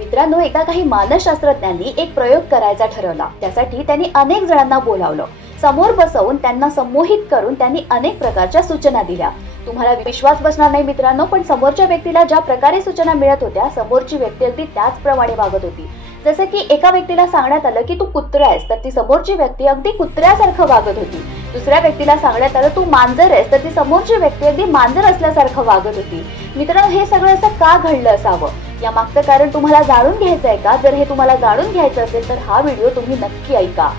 मित्रांनो, एकदा काही मानसशास्त्रज्ञांनी एक प्रयोग करायचा ठरवला। त्यासाठी त्यांनी अनेक जणांना बोलावलं, समोर बसवून त्यांना संमोहित करून त्यांनी अनेक प्रकारच्या सूचना दिल्या। तुम्हाला विश्वास बसणार नाही मित्रांनो, पण समोरच्या व्यक्तीला ज्या प्रकारे सूचना मिळत होत्या, समोरची व्यक्ती अगदी त्याचप्रमाणे वागत होती। जसे की एका व्यक्तीला सांगण्यात आलं की तू कुत्रा आहेस, तर ती समोरची व्यक्ती अगदी कुत्र्यासारखं वागत होती। दुसऱ्या व्यक्तीला सांगण्यात आलं तू मांजर आहेस, तर ती समोरची व्यक्ती अगदी मांजर असल्यासारखं वागत होती। मित्रांनो, हे सगळं असं का घडलं असावं, या मागचं कारण तुम्हाला जाणून घ्यायचं आहे का? जर हे तुम्हाला जाणून घ्यायचं असेल तर हा व्हिडिओ तुम्ही नक्की ऐका।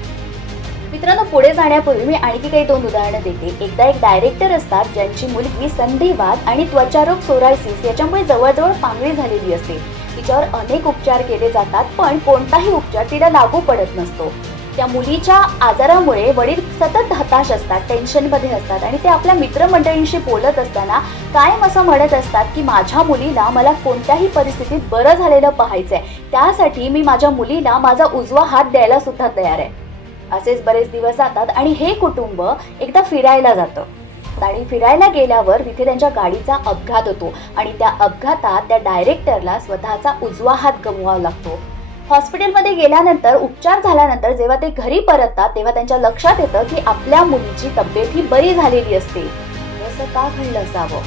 मित्रांनो, पुढे जाण्यापूर्वी मी आणखी काही दोन उदाहरणं देते। एकदा एक डायरेक्टर असतात ज्यांची मुलगी संधिवात आणि त्वचारोग सोरायसिस याच्यामुळे जवळजवळ पांगळी झालेली असते। तिच्यावर अनेक उपचार केले जातात, पण कोणताही उपचार तिला लागू पडत नसतो। त्या मुलीच्या आजारामुळे वडील सतत हताश असतात, टेन्शनमध्ये असतात आणि ते आपल्या मित्रमंडळींशी बोलत असताना कायम असं म्हणत असतात की माझ्या मुलीला मला कोणत्याही परिस्थितीत बरं झालेलं पाहायचंय, त्यासाठी मी माझ्या मुलीला माझा उजवा हात द्यायला सुद्धा तयार आहे। असेच बरेच दिवस जातात आणि हे कुटुंब एकदा फिरायला जातं आणि फिरायला गेल्यावर तिथे त्यांच्या गाडीचा अपघात होतो आणि त्या अपघातात त्या डायरेक्टरला स्वतःचा उजवा हात गमवावा लागतो। हॉस्पिटलमध्ये गेल्यानंतर उपचार झाल्यानंतर जेव्हा ते घरी परततात तेव्हा त्यांच्या लक्षात येतं की आपल्या मुलीची तब्येत ही बरी झालेली असते। असं का घडलं असावं?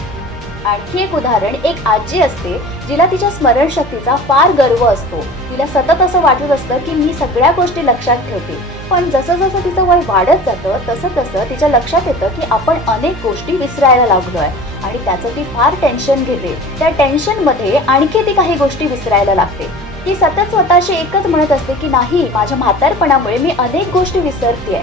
आणखी एक उदाहरण, एक आजी असते जिला तिच्या स्मरणशक्तीचा फार गर्व असतो। तिला सतत असं वाटत असतं की मी सगळ्या गोष्टी लक्षात ठेवते, पण जसं जसं तिचं वय वाढत जातं तसं तसं तिच्या लक्षात येतं की आपण अनेक गोष्टी विसरायला लागलोय आणि त्याचं ती फार टेन्शन घेते। त्या टेन्शनमध्ये आणखी ती काही गोष्टी विसरायला लागते। ती सतत स्वतःशी एकच म्हणत असते की नाही, माझ्या म्हातारपणामुळे मी अनेक गोष्टी विसरतेय।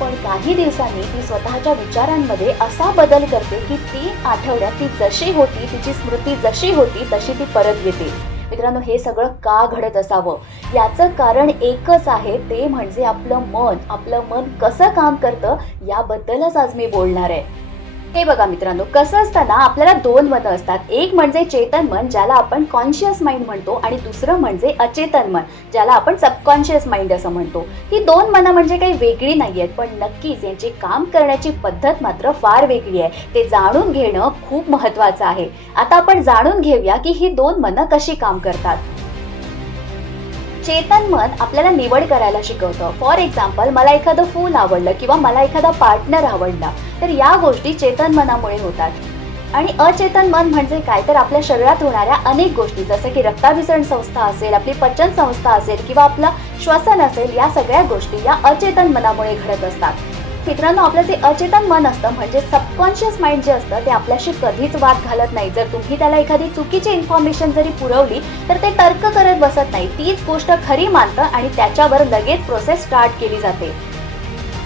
पण काही दिवसांनी ती स्वतःच्या विचारांमध्ये असा बदल करते की 3 आठवड्यात ती जशी होती, तिची स्मृती जशी होती तशी ती परत येते। मित्रांनो, हे सगळं का घडत असावं? याचं कारण एकच आहे, ते म्हणजे आपलं मन। आपलं मन कसं काम करतं याबद्दलच आज मी बोलणार आहे। हे बघा मित्रांनो, कसं असतं ना, आपल्याला दोन मन असतात। एक म्हणजे चेतन मन, ज्याला आपण कॉन्शियस माइंड म्हणतो, आणि दुसरं म्हणजे अचेतन मन, ज्याला आपण सबकॉन्शियस माइंड असं म्हणतो। ही दोन मनं म्हणजे काही वेगळी नाहीयेत, पण नक्कीच यांची काम करण्याची पद्धत मात्र फार वेगळी आहे। ते जाणून घेणं खूप महत्त्वाचं आहे। आता आपण जाणून घेऊया की ही दोन मनं कशी काम करतात। चेतन मन आपल्याला निवड करायला शिकवतं। फॉर एक्झाम्पल, मला एखादं फूल आवडलं किंवा मला एखादा पार्टनर आवडला, तर या गोष्टी चेतन मनामुळे होतात। आणि अचेतन मन म्हणजे काय, तर आपल्या शरीरात होणाऱ्या अनेक गोष्टी, जसं की रक्ताभिसरण संस्था असेल, आपली पचन संस्था असेल किंवा आपलं श्वसन असेल, या सगळ्या गोष्टी या अचेतन मनामुळे घडत असतात। मित्रांनो, आपलं जे अचेतन मन असतं म्हणजे सबकॉन्शियस माइंड जे असतं, ते आपल्याशी कधीच वाद घालत नाही। जर तुम्ही त्याला एखादी चुकीची इन्फॉर्मेशन जरी पुरवली तर ते तर्क करत बसत नाही, तीच गोष्ट खरी मानतं आणि त्याच्यावर लगेच प्रोसेस स्टार्ट केली जाते।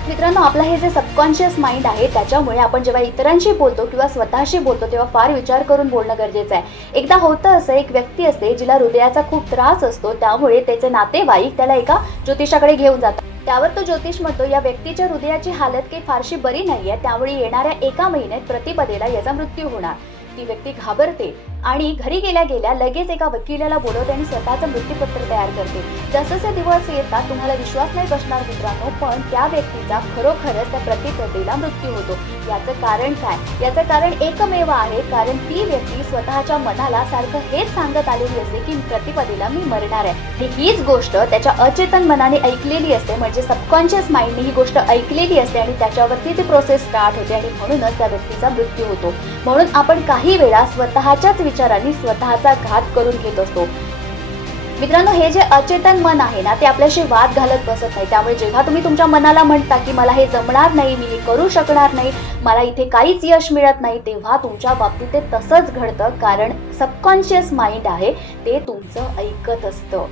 मित्रांनो, आपलं हे जे सबकॉन्शियस माइंड आहे त्याच्यामुळे आपण जेव्हा इतरांशी बोलतो किंवा स्वतःशी बोलतो तेव्हा फार विचार करून बोलणं गरजेचं आहे। एकदा होतं असं, एक व्यक्ती असते जिला हृदयाचा खूप त्रास असतो, त्यामुळे त्याचे नातेवाईक त्याला एका ज्योतिषाकडे घेऊन जातात। त्यावर तो ज्योतिष म्हणतो या व्यक्तीच्या हृदयाची हालत काही फारशी बरी नाहीये, त्यामुळे येणाऱ्या 1 महिन्यात प्रतिपदेला याचा मृत्यू होणार। ती व्यक्ती घाबरते आणि घरी गेल्या गेल्या लगेच एका वकिलाला बोलवते आणि स्वतःचं मृत्यूपत्र तयार करते। जसजसे दिवस येतात तुम्हाला विश्वास नाही बसणार मित्रांनो, पण त्या व्यक्तीचा खरोखरच त्या प्रतिपदेला मृत्यू होतो। याचं कारण काय? याचं कारण एकमेव आहे, कारण ती व्यक्ती स्वतःच्या मनाला सारखं हेच सांगत आलेली असते की प्रतिपदेला मी मरणार आहे। हीच गोष्ट त्याच्या अचेतन मनाने ऐकलेली असते, म्हणजे सबकॉन्शियस माइंडने ही गोष्ट ऐकलेली असते आणि त्याच्यावरती ती प्रोसेस स्टार्ट होते आणि म्हणूनच त्या व्यक्तीचा मृत्यू होतो। म्हणून आपण काही वेळा स्वतःच्याच विचारांनी स्वतःचा घात करून घेत असतो। मित्रांनो, हे जे अचेतन मन आहे ना, ते आपल्याशी वाद घालत बसत नाही। त्यामुळे जेव्हा तुम्ही तुमच्या मनाला म्हणता की मला हे जमणार नाही, मी हे करू शकणार नाही, मला इथे काहीच यश मिळत नाही, तेव्हा तुमच्या बाबतीत ते तसंच घडतं, कारण सबकॉन्शियस माइंड आहे ते तुमचं ऐकत असतं।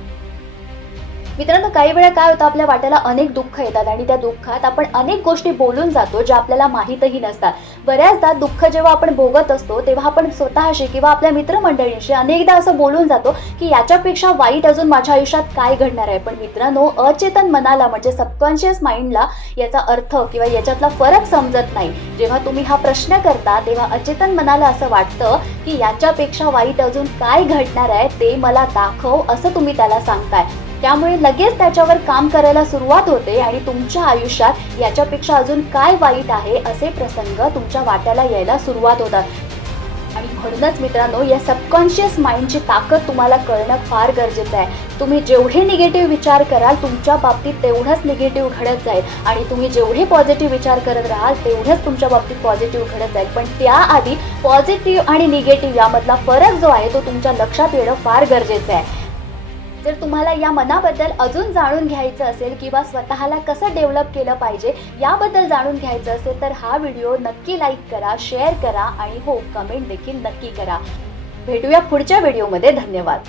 मित्रांनो, काही वेळा काय होतं, आपल्या वाट्याला अनेक दुःख येतात आणि त्या दुःखात आपण अनेक गोष्टी बोलून जातो ज्या आपल्याला माहीतही नसतात। बऱ्याचदा दुःख जेव्हा आपण भोगत असतो तेव्हा आपण स्वतःशी किंवा आपल्या मित्रमंडळींशी अनेकदा असं बोलून जातो की याच्यापेक्षा वाईट अजून माझ्या आयुष्यात काय घडणार आहे। पण मित्रांनो, अचेतन मनाला म्हणजे सबकॉन्शियस माइंडला याचा अर्थ किंवा याच्यातला फरक समजत नाही। जेव्हा तुम्ही हा प्रश्न करता तेव्हा अचेतन मनाला असं वाटतं की याच्यापेक्षा वाईट अजून काय घडणार आहे ते मला दाखव, असं तुम्ही त्याला सांगताय। त्यामुळे लगेच त्याच्यावर काम करायला सुरुवात होते आणि तुमच्या आयुष्यात याच्यापेक्षा अजून काय वाईट आहे असे प्रसंग तुमच्या वाट्याला यायला सुरुवात होतात। आणि म्हणूनच मित्रांनो, या सबकॉन्शियस माइंडची ताकद तुम्हाला कळणं फार गरजेचं आहे. तुम्ही जेवढे निगेटिव्ह विचार कराल तुमच्या बाबतीत तेवढंच निगेटिव्ह घडत जाईल आणि तुम्ही जेवढे पॉझिटिव्ह विचार करत राहाल तेवढंच तुमच्या बाबतीत पॉझिटिव्ह घडत जाईल. पण त्याआधी पॉझिटिव्ह आणि निगेटिव्ह यामधला फरक जो आहे तो तुमच्या लक्षात येणं फार गरजेचं आहे. जर तुम्हाला या मनाबद्दल अजून जाणून घ्यायचं असेल किंवा स्वतःला कसं डेव्हलप केलं पाहिजे याबद्दल जाणून घ्यायचं असेल तर हा व्हिडिओ नक्की लाईक करा, शेअर करा आणि हो, कमेंट देखील नक्की करा. भेटूया पुढच्या व्हिडिओमध्ये. धन्यवाद.